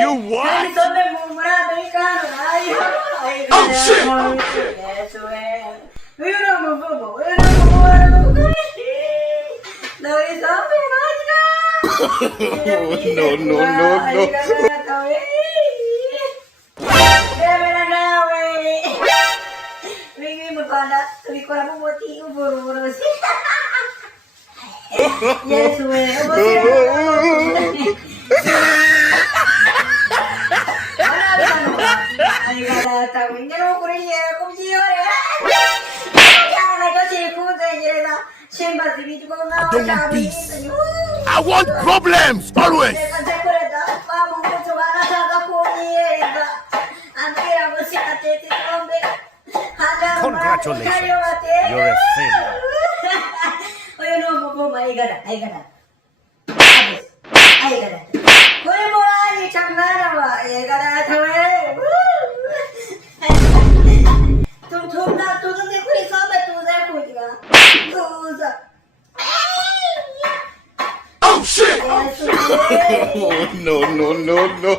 You what? Oh shit! No, no, no, no. Yes, I don't want peace. I want problems always. Congratulations, you're a failure. Oh shit! No, no, no, no.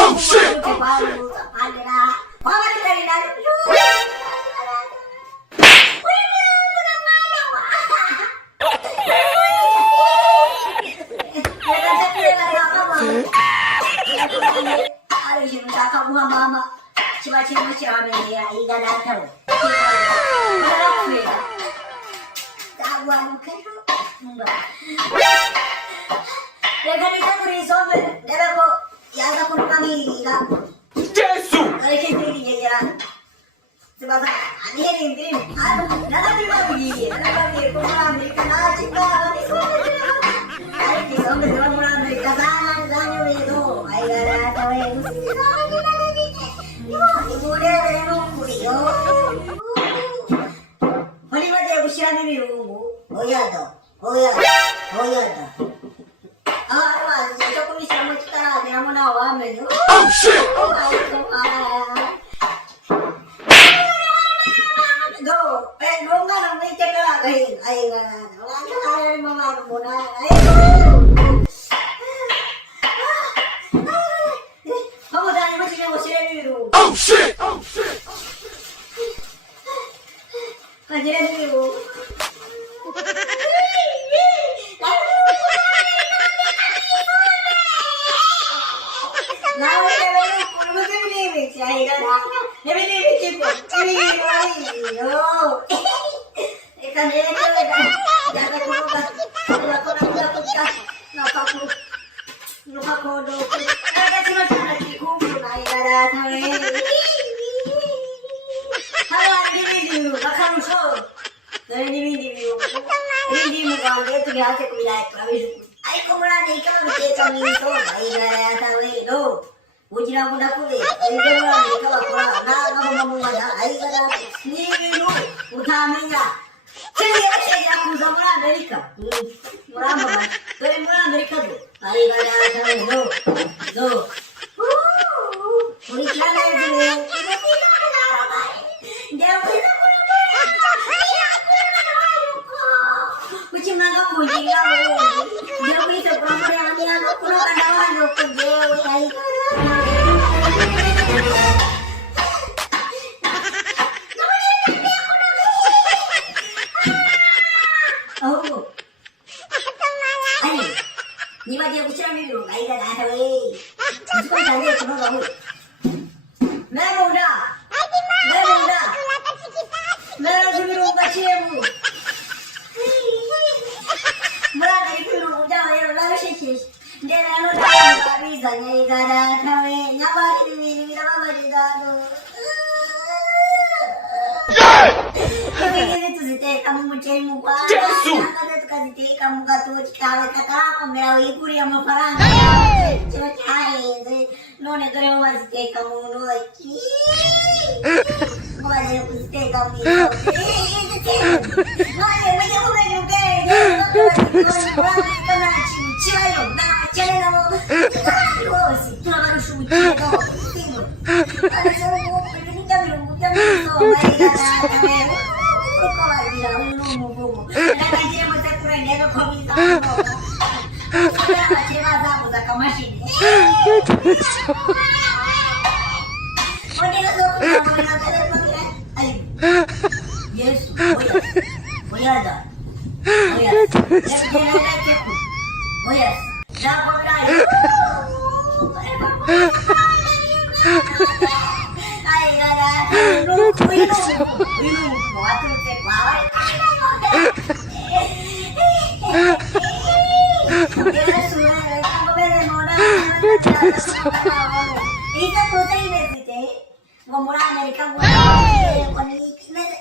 Oh shit! Oh shit! Oh shit! Oh shit! tuziteka mu muceri mu Rwanda akaza tukaziteka mu gatoki kawe kakarakomera wiguriye amafaranga kiba cyahenze none dore mu baziteka mu ntoki ngo bagiye kuziteka mu ntoki none mujye kumenya ubwenge urabona nta kintu kibayo ntakenera rwose turabarusha ubukene bwose ibintu by'ibirungo by'amasonga yigaragaye uko bagira uyu ni umuvumo nakagiye muze kurengera ko bizamuka kugira abakire bazaguza akamashini ongera zo kugira ngo telefone ayi yesu oya da oya oya ntabwo birayi ngo muri Amerika ngo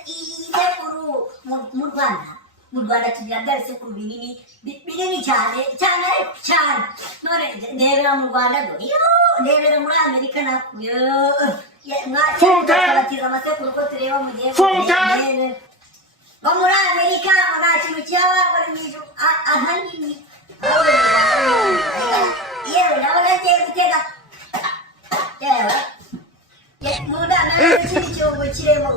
isekuru mu Rwanda tugira bya bisekuru binini cyane none ndebera mu Rwanda ndebera muri Amerika nakuyo mwakabatiza amasekuru ko tureba mu gihe ngo muri Amerika nta kintu cyaba bari mu ijuru ahanini yewe ndabona agiye gutega yewe munda nawe kiri cyobo kiremo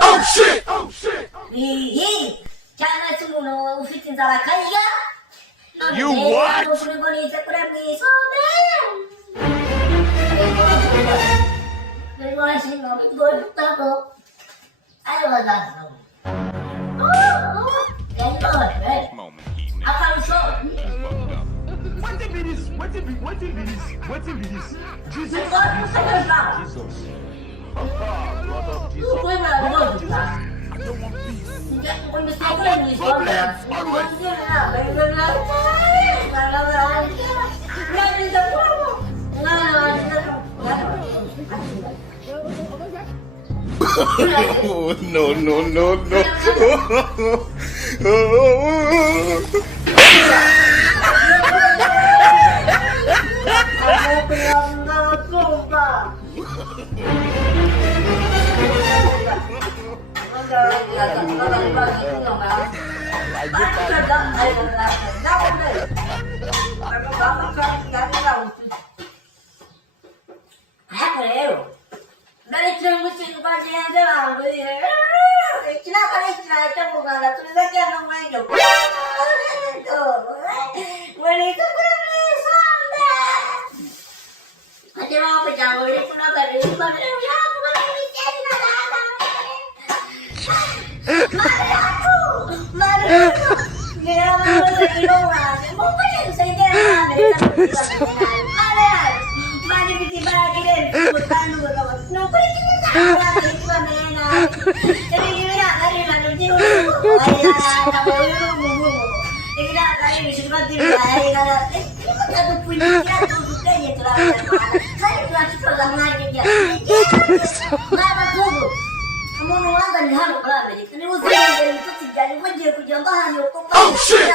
Oh shit! You what? What be this? Jesus. I don't want peace. Oh, no. Oh shit!